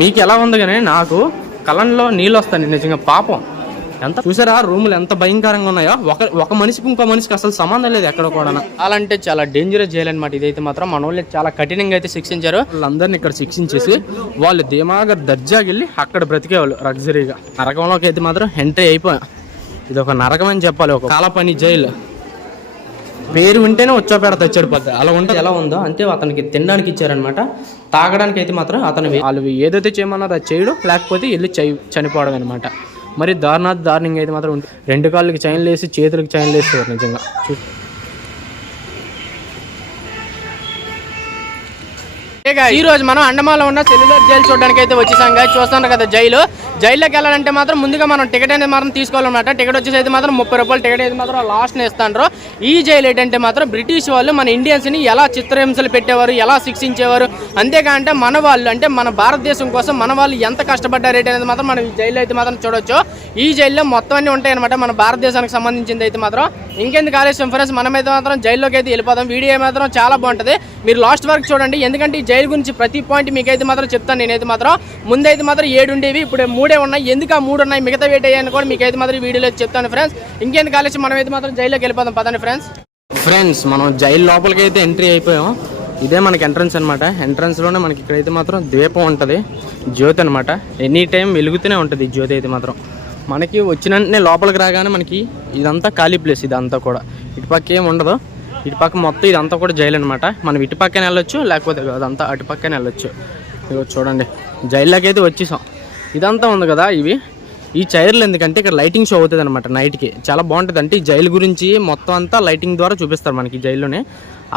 మీకు ఎలా ఉంది కానీ నాకు కళ్ళంలో నీళ్ళు వస్తాయి నిజంగా. పాపం ఎంత చూసారా రూములు ఎంత భయంకరంగా ఉన్నాయో. ఒక మనిషికి ఇంకో మనిషికి అసలు సంబంధం లేదు ఎక్కడ కూడా. అలాంటి చాలా డేంజరస్ జైలు అనమాట ఇదైతే మాత్రం. మన వాళ్ళు చాలా కఠినంగా అయితే శిక్షించారు. వాళ్ళందరినీ ఇక్కడ శిక్షించేసి వాళ్ళు ధీమాగా దర్జాకి వెళ్ళి అక్కడ బ్రతికేవాళ్ళు లగ్జరీగా. నరకంలోకి అయితే మాత్రం ఎంట్రీ అయిపోయా. ఇది ఒక నరకం అని చెప్పాలి, ఒక కాలపని జైలు. పేరు వింటేనే వచ్చోపేట తెచ్చడిపోద్ది. అలా ఉంటే ఎలా ఉందో అంతే. అతనికి తినడానికి ఇచ్చారనమాట, తాగడానికి అయితే మాత్రం అతను వాళ్ళు ఏదైతే చేయమన్నారో అది చేయడం, లేకపోతే వెళ్ళి చనిపోవడం అనమాట. మరి దారుణంగా అయితే మాత్రం ఉంటుంది. 2 కాళ్ళకి చైన్లు వేసి చేతులకి చైన్లు వేసేవారు నిజంగా. ఈ రోజు మనం అండమాన్లో ఉన్న సెల్యులర్ జైలు చూడడానికి అయితే వచ్చేసాం. చూస్తున్నారు కదా జైల్లోకి వెళ్ళాలంటే మాత్రం ముందుగా మనం టికెట్ అనేది మాత్రం తీసుకోవాలన్నమాట. టికెట్ వచ్చేసి అయితే మాత్రం 30 రూపాయలు టికెట్ అయితే మాత్రం లాస్ట్ ఇస్తాండ్రు. ఈ జైలు ఏంటంటే మాత్రం బ్రిటిష్ వాళ్ళు మన ఇండియన్స్ని ఎలా చిత్రహింసలు పెట్టేవారు, ఎలా శిక్షించేవారు, అంతేకాంటే మన వాళ్ళు అంటే మన భారతదేశం కోసం మన వాళ్ళు ఎంత కష్టపడ్డారు అనేది మాత్రం మనం ఈ జైల్లో అయితే మాత్రం చూడొచ్చు. ఈ జైల్లో మొత్తం అన్నీ ఉంటాయి అనమాట మన భారతదేశానికి సంబంధించింది అయితే మాత్రం. ఇంకెందుకు ఆలస్యం ఫ్రెండ్స్, మనమైతే మాత్రం జైల్లోకి అయితే వెళ్ళిపోదాం. వీడియో మాత్రం చాలా బాగుంటుంది, మీరు లాస్ట్ వరకు చూడండి. ఎందుకంటే ఈ జైలు గురించి ప్రతి పాయింట్ మీకైతే మాత్రం చెప్తాను నేనైతే మాత్రం. ముందైతే మాత్రం 7 ఉండేవి, ఇప్పుడు 3 ఉన్నాయి. ఎందుకు ఆ 3 ఉన్నాయి, మిగతా వెయిట్ అయ్యాయని కూడా మీకైతే మాత్రం వీడియోలో చెప్తాను ఫ్రెండ్స్. ఇంకెందుకు కాలేసి మనమైతే మాత్రం జైల్లోకి వెళ్ళిపోదాం పదండి ఫ్రెండ్స్. మనం జైలు లోపలికి అయితే ఎంట్రీ అయిపోయాం. ఇదే మనకి ఎంట్రన్స్ అనమాట. ఎంట్రన్స్లోనే మనకి ఇక్కడైతే మాత్రం ద్వీపం ఉంటుంది, జ్యోతి అనమాట. ఎనీ టైం వెలుగుతూనే ఉంటుంది జ్యోతి అయితే మాత్రం. మనకి వచ్చిన వెంటనే లోపలికి రాగానే మనకి ఇదంతా ఖాళీ ప్లేస్. ఇదంతా కూడా ఇటుపక్క ఏమి ఉండదు, ఇటుపక్క మొత్తం ఇదంతా కూడా జైలు అనమాట. మనం ఇటుపక్కనే వెళ్ళొచ్చు, లేకపోతే అదంతా అటుపక్కనే వెళ్ళొచ్చు. ఇదిగో చూడండి జైల్లోకి అయితే వచ్చేసాం. ఇదంతా ఉంది కదా ఈ చైర్లు ఎందుకంటే ఇక్కడ లైటింగ్ షో అవుతుంది అనమాట నైట్కి. చాలా బాగుంటుంది. అంటే ఈ జైలు గురించి మొత్తం అంతా లైటింగ్ ద్వారా చూపిస్తారు మనకి జైల్లోనే.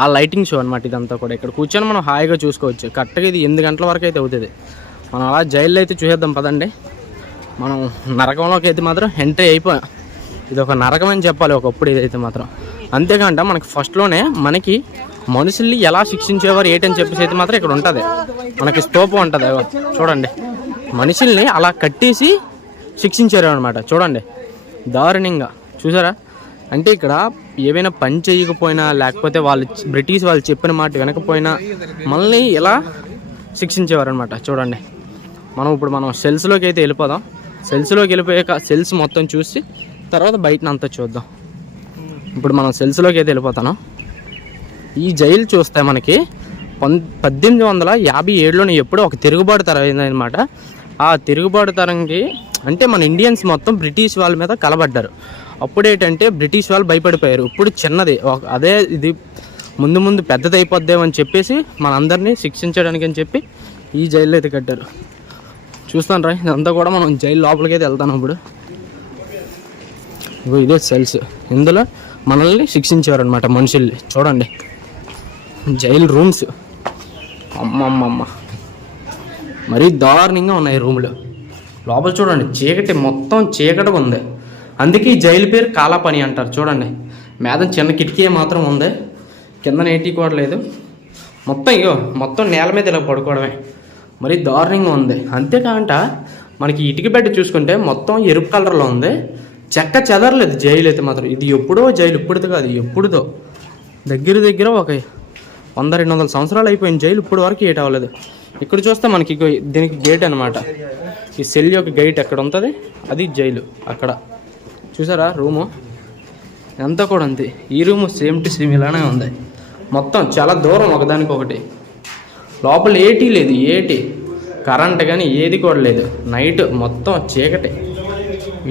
ఆ లైటింగ్ షో అనమాట ఇదంతా కూడా. ఇక్కడ కూర్చొని మనం హాయిగా చూసుకోవచ్చు. కరెక్ట్గా ఇది 8 గంటల వరకు అయితే అవుతుంది. మనం అలా జైల్లో అయితే చూసేద్దాం పదండి. మనం నరకంలోకి అయితే మాత్రం ఎంట్రీ అయిపోయాం. ఇది ఒక నరకం అని చెప్పాలి ఒకప్పుడు ఇదైతే మాత్రం. అంతేకాంట మనకి ఫస్ట్లోనే మనకి మనుషుల్ని ఎలా శిక్షించేవారు ఏంటని చెప్పేసి అయితే మాత్రం ఇక్కడ ఉంటుంది. మనకి స్తూపం ఉంటుంది చూడండి. మనుషుల్ని అలా కట్టేసి శిక్షించారు అనమాట. చూడండి దారుణంగా చూసారా. అంటే ఇక్కడ ఏవైనా పని చేయకపోయినా, లేకపోతే బ్రిటిష్ వాళ్ళు చెప్పిన మాట వినకపోయినా మనల్ని ఇలా శిక్షించేవారు అనమాట. చూడండి మనం సెల్స్లోకి అయితే వెళ్ళిపోదాం. సెల్స్లోకి వెళ్ళిపోయాక సెల్స్ మొత్తం చూసి తర్వాత బయటనంతా చూద్దాం. ఇప్పుడు మనం సెల్స్లోకి అయితే వెళ్ళిపోతాను. ఈ జైలు చూస్తే మనకి 1857లోనే ఎప్పుడో ఒక తిరుగుబాటు తరం అయిందనమాట. ఆ తిరుగుబాటు తరంకి అంటే మన ఇండియన్స్ మొత్తం బ్రిటిష్ వాళ్ళ మీద కలబడ్డారు. అప్పుడేంటంటే బ్రిటిష్ వాళ్ళు భయపడిపోయారు. ఇప్పుడు చిన్నది అదే ఇది ముందు పెద్దది అయిపోద్దేమని చెప్పేసి మనందరినీ శిక్షించడానికి అని చెప్పి ఈ జైల్లో అయితే కట్టారు. చూస్తాను రా, ఇదంతా కూడా మనం జైలు లోపలికి అయితే వెళ్తాను. ఇప్పుడు ఇదే సెల్స్, ఇందులో మనల్ని శిక్షించేవారు అనమాట మనుషుల్ని. చూడండి జైలు రూమ్స్, అమ్మమ్మమ్మ మరీ దారుణంగా ఉన్నాయి రూములు. లోపల చూడండి చీకటి, మొత్తం చీకటిగా ఉంది. అందుకే ఈ జైలు పేరు కాలాపని అంటారు. చూడండి మీద చిన్న కిటికీ మాత్రం ఉంది, కింద నేటి కూడా లేదు. మొత్తం నేల మీద ఇలా పడుకోవడమే. మరి దారుణంగా ఉంది. అంతేకాంట మనకి ఇటుక బెడ్ చూసుకుంటే మొత్తం ఎరుపు కలర్లో ఉంది. చెక్క చెదరలేదు జైలు అయితే మాత్రం. ఇది ఎప్పుడో జైలు, ఇప్పుడుతో కాదు, ఎప్పుడుదో దగ్గర ఒక 100-200 సంవత్సరాలు అయిపోయింది జైలు. ఇప్పుడు వరకు ఏట్ అవ్వలేదు. ఇక్కడ చూస్తే మనకి దీనికి గేట్ అనమాట. ఈ సెల్ యొక్క గేట్ ఎక్కడ ఉంటుంది, అది జైలు. అక్కడ చూసారా రూము ఎంత కూడా ఉంది. ఈ రూము సేమ్ టు సేమ్ ఇలానే ఉంది. మొత్తం చాలా దూరం ఒకదానికొకటి. లోపల ఏటీ లేదు, కరెంట్ కానీ ఏది కూడా లేదు. నైట్ మొత్తం చీకటి.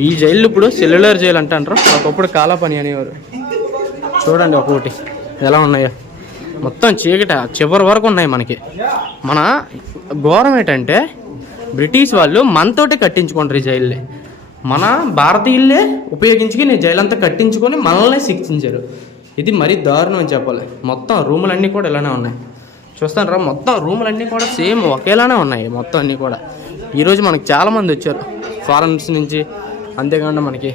ఈ జైలు ఇప్పుడు సెల్యులర్ జైలు అంటారు, ఒకప్పుడు కాలాపని అనేవారు. చూడండి ఒక్కొక్కటి ఎలా ఉన్నాయో. మొత్తం చీకట చివరి వరకు ఉన్నాయి మనకి. మన ఘోరం ఏంటంటే బ్రిటిష్ వాళ్ళు మనతోటే కట్టించుకుంటారు ఈ జైల్ని. మన భారతీయులే ఉపయోగించుకుని జైలు అంతా కట్టించుకొని మనల్ని శిక్షించారు. ఇది మరీ దారుణం అని చెప్పాలి. మొత్తం రూములన్నీ కూడా ఇలానే ఉన్నాయి. చూస్తాను రా, మొత్తం రూములన్నీ కూడా సేమ్ ఒకేలానే ఉన్నాయి మొత్తం అన్నీ కూడా. ఈరోజు మనకి చాలామంది వచ్చారు ఫారెన్స్ నుంచి. అంతేకాకుండా మనకి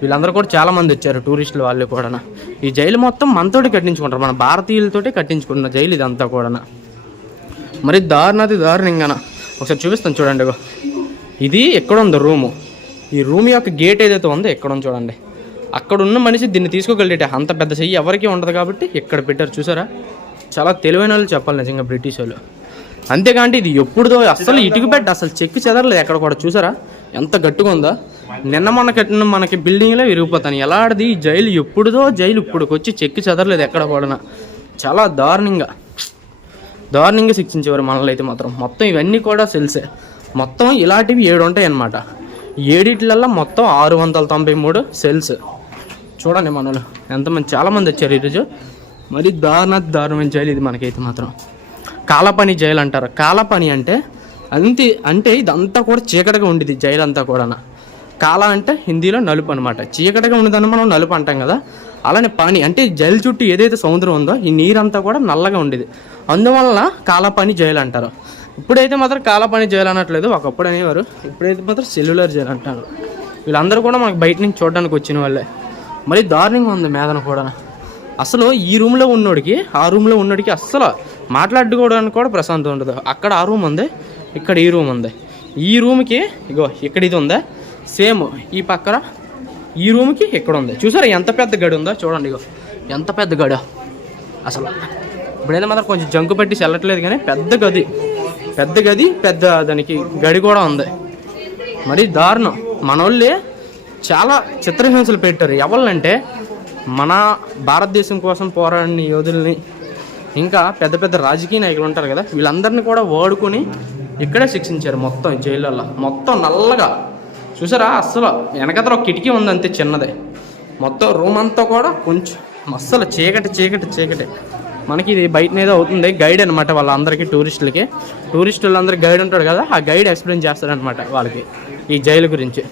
వీళ్ళందరూ కూడా చాలామంది వచ్చారు, టూరిస్టులు వాళ్ళు కూడా. ఈ జైలు మొత్తం మనతోటి కట్టించుకుంటారు, మన భారతీయులతోటి కట్టించుకున్న జైలు ఇదంతా కూడా. మరి దారుణంగా ఒకసారి చూపిస్తాను చూడండి. ఇది ఎక్కడ ఉంది రూము. ఈ రూమ్ యొక్క గేట్ ఏదైతే ఉందో ఎక్కడ ఉంది చూడండి. అక్కడ ఉన్న మనిషి దీన్ని తీసుకోగలిగేట అంత పెద్ద చెయ్యి ఎవరికీ ఉండదు కాబట్టి ఇక్కడ పెట్టారు. చూసారా, చాలా తెలివైన వాళ్ళు చెప్పాలి నిజంగా బ్రిటిష్ వాళ్ళు. అంతేకాంటే ఇది ఎప్పుడుదో అసలు ఇటుక బెడ్ అసలు చెక్కి చెదరలేదు ఎక్కడ కూడా. చూసారా ఎంత గట్టిగా ఉందో. నిన్న మొన్న కట్టిన మనకి బిల్డింగ్లో విరిగిపోతాను. ఎలాంటిది జైలు ఎప్పుడుదో జైలు ఇప్పుడుకి వచ్చి చెక్కి చెదరలేదు ఎక్కడ కూడా. చాలా దారుణంగా శిక్షించేవారు మనల్ని అయితే మాత్రం. మొత్తం ఇవన్నీ కూడా సెల్సే. మొత్తం ఇలాంటివి 7 ఉంటాయి అన్నమాట. 7 మొత్తం 693 సెల్స్. చూడండి మనలో ఎంతమంది, చాలామంది వచ్చారు ఈరోజు. మరి దారుణమైన జైలు ఇది మనకైతే మాత్రం. కాలపని జైలు అంటారు. కాలపని అంటే ఇదంతా కూడా చీకటిగా ఉండేది జైలు అంతా కూడా. కాల అంటే హిందీలో నలుపు అనమాట. చీకటిగా ఉండేదని మనం నలుపు అంటాం కదా. అలానే పని అంటే జైలు చుట్టూ ఏదైతే సముద్రం ఉందో ఈ నీరంతా కూడా నల్లగా ఉండేది. అందువలన కాలపని జైలు అంటారు. ఇప్పుడైతే మాత్రం కాలపని జైలు అనట్లేదు, ఒకప్పుడు అనేవారు. ఇప్పుడైతే మాత్రం సెల్యులర్ జైలు అంటారు. వీళ్ళందరూ కూడా మనకు బయట నుంచి చూడడానికి వచ్చిన వాళ్ళే. మరి దారుణంగా ఉంది మేదన కూడా. అసలు ఈ రూమ్లో ఉన్నోడికి ఆ రూమ్లో ఉన్నోడికి అస్సలు మాట్లాడుకోవడానికి కూడా ప్రశాంతం ఉండదు. అక్కడ ఆ రూమ్ ఉంది, ఇక్కడ ఈ రూమ్ ఉంది. ఈ రూమ్కి ఇగో ఇక్కడ ఇది ఉందా, సేమ్ ఈ పక్కన ఈ రూమ్కి ఇక్కడ ఉంది. చూసారా ఎంత పెద్ద గడి ఉందో చూడండి. ఇగో ఎంత పెద్ద గడి అసలు. ఇప్పుడైతే మాత్రం కొంచెం జంకు పెట్టి వెళ్ళట్లేదు కానీ పెద్ద గది పెద్ద దానికి గడి కూడా ఉంది. మరి దారుణం. మనోళ్ళే చాలా చిత్రహింసలు పెట్టారు. ఎవరినంటే మన భారతదేశం కోసం పోరాడిన యోధుల్ని, ఇంకా పెద్ద పెద్ద రాజకీయ నాయకులు ఉంటారు కదా, వీళ్ళందరినీ కూడా వాడుకొని ఇక్కడే శిక్షించారు. మొత్తం జైళ్ళల్లో మొత్తం నల్లగా. చూసారా అస్సలు వెనకతర ఒక కిటికీ ఉంది అంతే చిన్నదే. మొత్తం రూమ్ అంతా కూడా కొంచెం అస్సలు చీకటి. మనకి ఇది బయట ఏదో అవుతుంది. గైడ్ అనమాట వాళ్ళందరికీ, టూరిస్టులందరికీ గైడ్ ఉంటాడు కదా, ఆ గైడ్ ఎక్స్ప్లెయిన్ చేస్తాడనమాట వాళ్ళకి ఈ జైలు గురించి.